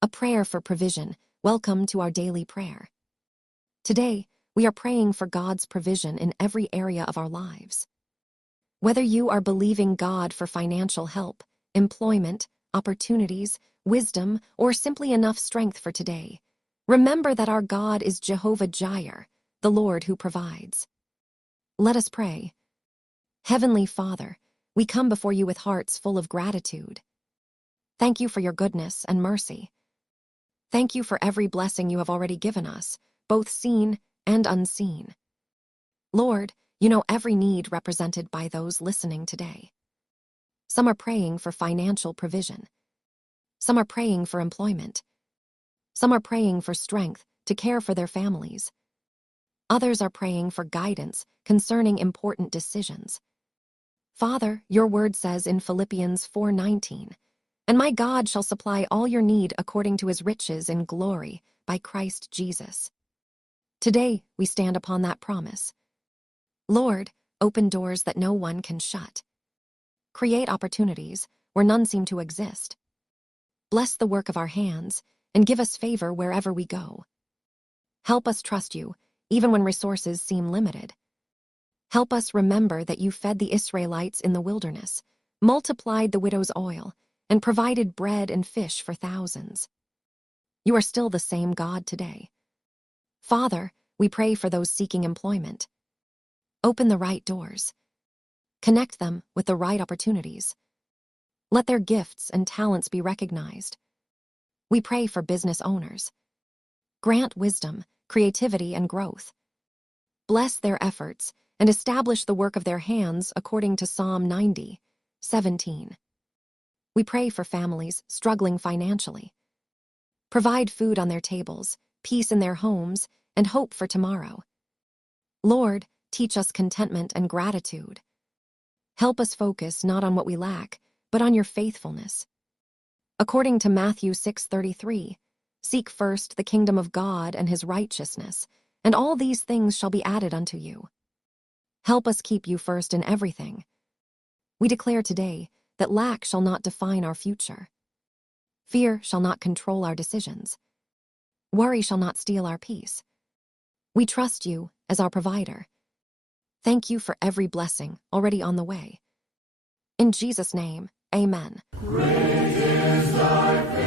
A prayer for provision. Welcome to our daily prayer. Today, we are praying for God's provision in every area of our lives. Whether you are believing God for financial help, employment, opportunities, wisdom, or simply enough strength for today, remember that our God is Jehovah Jireh, the Lord who provides. Let us pray. Heavenly Father, we come before you with hearts full of gratitude. Thank you for your goodness and mercy. Thank you for every blessing you have already given us, both seen and unseen. Lord, you know every need represented by those listening today. Some are praying for financial provision. Some are praying for employment. Some are praying for strength to care for their families. Others are praying for guidance concerning important decisions. Father, your word says in Philippians 4:19, "And my God shall supply all your need according to his riches in glory by Christ Jesus." Today, we stand upon that promise. Lord, open doors that no one can shut. Create opportunities where none seem to exist. Bless the work of our hands and give us favor wherever we go. Help us trust you, even when resources seem limited. Help us remember that you fed the Israelites in the wilderness, multiplied the widow's oil, and provided bread and fish for thousands. You are still the same God today. Father, we pray for those seeking employment. Open the right doors. Connect them with the right opportunities. Let their gifts and talents be recognized. We pray for business owners. Grant wisdom, creativity, and growth. Bless their efforts and establish the work of their hands according to Psalm 90:17. We pray for families struggling financially. Provide food on their tables, peace in their homes, and hope for tomorrow. Lord, teach us contentment and gratitude. Help us focus not on what we lack, but on your faithfulness. According to Matthew 6:33, seek first the kingdom of God and his righteousness, and all these things shall be added unto you. Help us keep you first in everything. We declare today that lack shall not define our future. Fear shall not control our decisions. Worry shall not steal our peace. We trust you as our provider. Thank you for every blessing already on the way. In Jesus' name, amen. Great is thy